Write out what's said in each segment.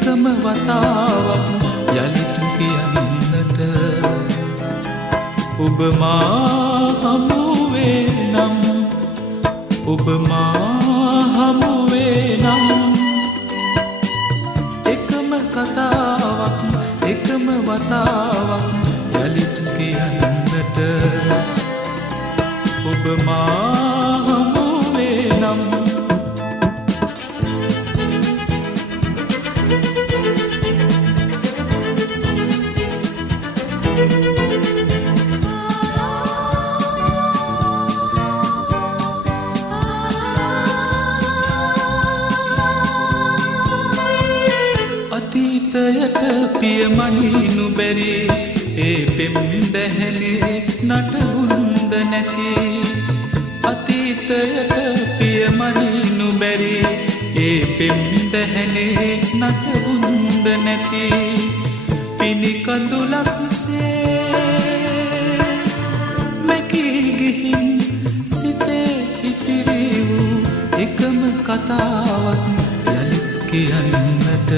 එකම වතාවක් යලිත් කියන්නට ඔබ මා හමුවේ නම් ඔබ මා හමුවේ නම් එකම කතාවක් එකම වතාවක් යලිත් කියන්නට ඔබ මා හමුවේ නම් අතීතයට පියමනිනු බැරි ඒ පෙම් දැහැනේ නටබුන්ද නැති අතීතයට පියමනිනු බැරි ඒ පෙම් දැහැනේ නටබුන්ද නැති පිනිකඳුලක්සේ මැකී ගිහින් සිතේ ඉතිරි වූ එකම කතාවක් යලිත් කියන්නට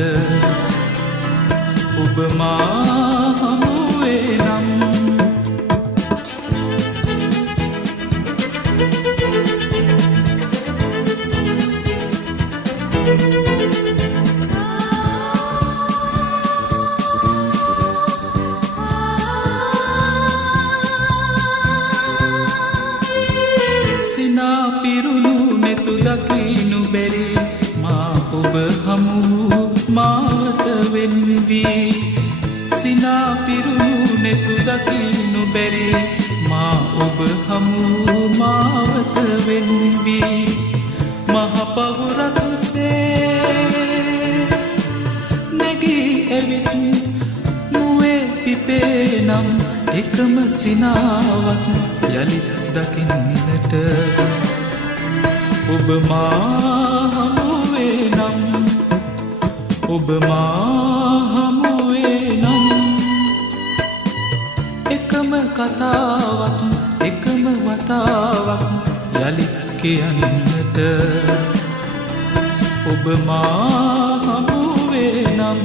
ඔබ මා හමුවේ නම් සිනා පිරුණු නෙතු දකිනු බැරි මා ඔබ හමු මාවත වෙන්වී සිනා පිරුණු නෙතු දකිනු බැරි මා ඔබ හමු මාවත වෙන්වී මහ පවුරක්සේ නැගී ඇවිත් මුවේ පිපේ නම් එකම සිනාවක් යලිත් දකින්නට ඔබ මා හමුවේ නම් ඔබ මා හමුවේ නම් එකම කතාවක් එකම වතාවක් යලිත් කියන්නට ඔබ මා හමුවේ නම්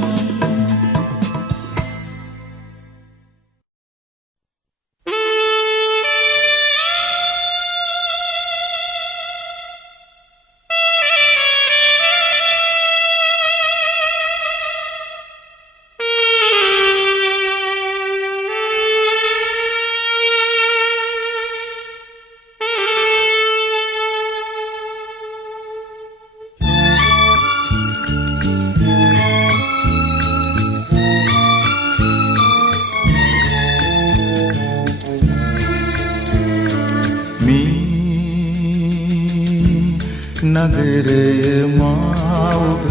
නගරය මාව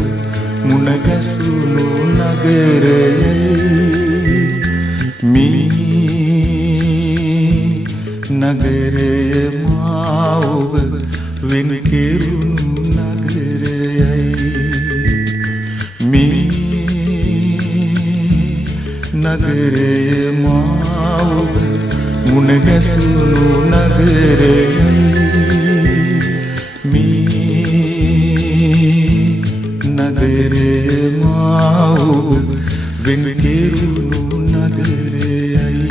මුණගැසුණු නගරයයි මී නගරය මාව වෙන් කෙරුණු නගරයයි මී නගරය මාව මුණගැසුණු නගරයයි නගරේ මාව වෙන් කෙරුණු නගරයයි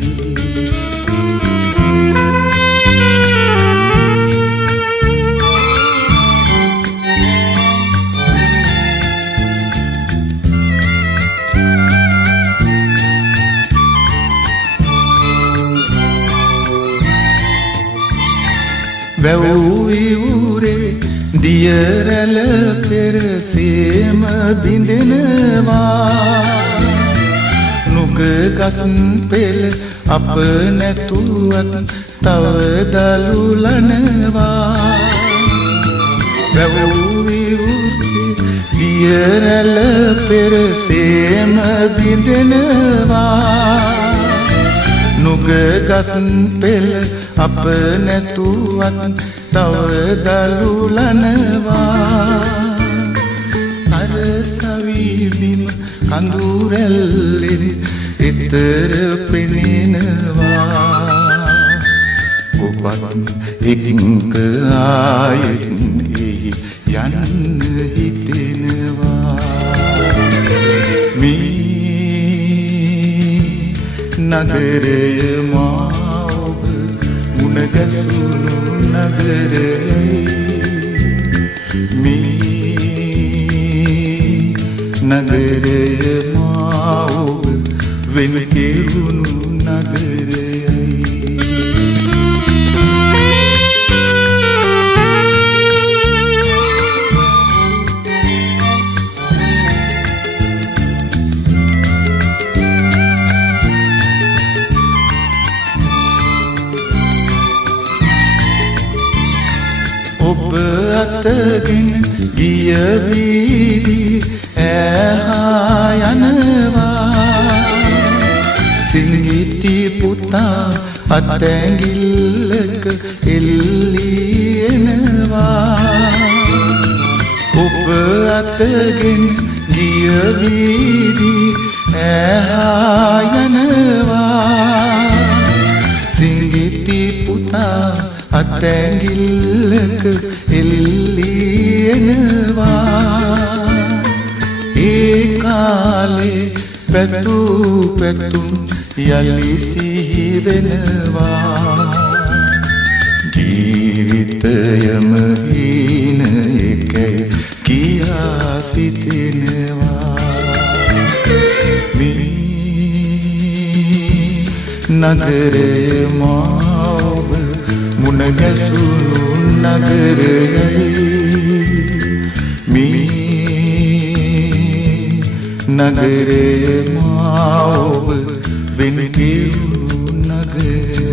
වැව්විවුරේ දියරැල පෙරසේම බිඳෙනවා නුග ගස් පෙළ අප නැතුවත් තව දලුලනවා වැව්විවුරේ දියරැල පෙරසේම බිඳෙනවා නුග ගස් පෙළ අප නැතුවත් තව දලුලනවා අර සවිබිම කඳුරැල්ලෙන් එතර පෙනෙනවා ඔබත් එකින්ක ආයෙත් යන්න හිතෙනවා නගරය මා ඔබ මුණ ගැසුණු නගරයයි මේ නගරය මා ඔබ වෙන කෙරුණු නගරයයි ඔබ අතගෙන ගිය වීදි ඈහා යනවා සිංගිති පුතා අතැඟිල්ලක එල්ලී එනවා ඔබ අතගෙන ගිය වීදි ඈහා යනවා සිංගිති පුතා අතැඟිල්ලක එල්ලී එනවා ඒ කාලේ පැතු පැතුම් යලි සිහි වෙනවා ජීවිතයම හීන එකයි කියා සිතෙනවා මේ නගරය මා ඔබ මුණ ගැසුණු නගරයයි මේ නගරය මා ඔබ වෙන කෙරුණු නගරයයි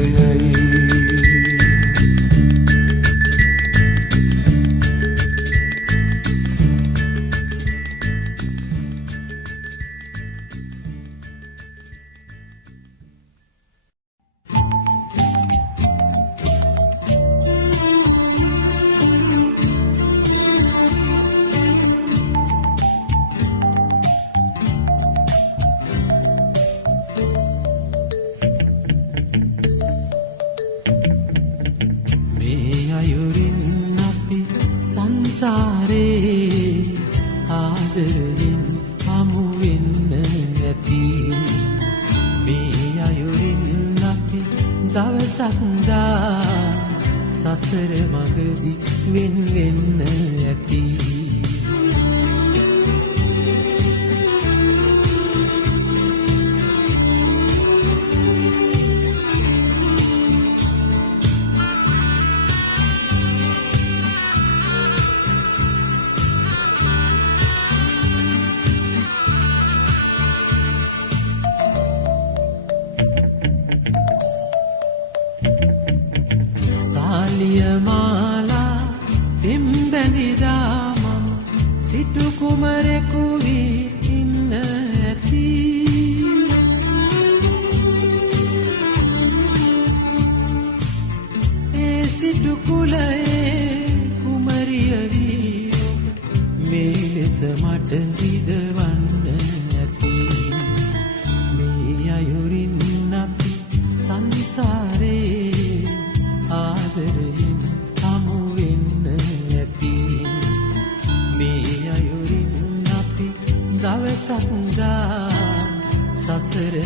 සසර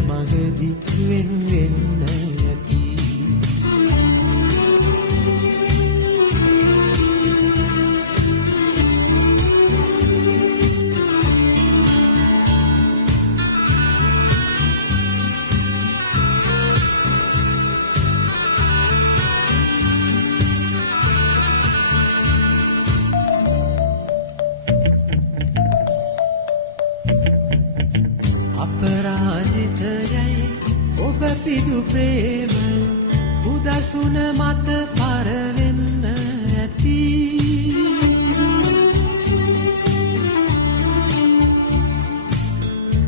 මගදී වෙන් වෙන්න ඇති පිදු ප්‍රේම උදසුන මත පරවෙන්න ඇති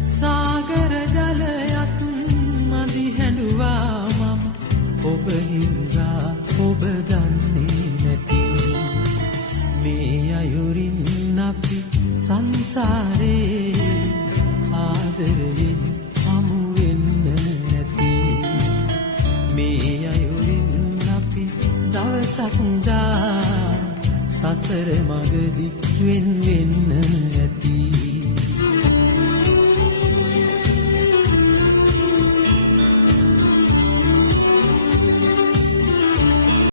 සාගර ජලයත් මදි හැඬුවා මම ඔබ හින්දා ඔබ දන්නේ නැති මේ අයුරින් අපි සංසාරේ ආදරයෙන් හමු වෙන්න දවසක් දා සසර මගදී වෙන් වෙන්න ඇති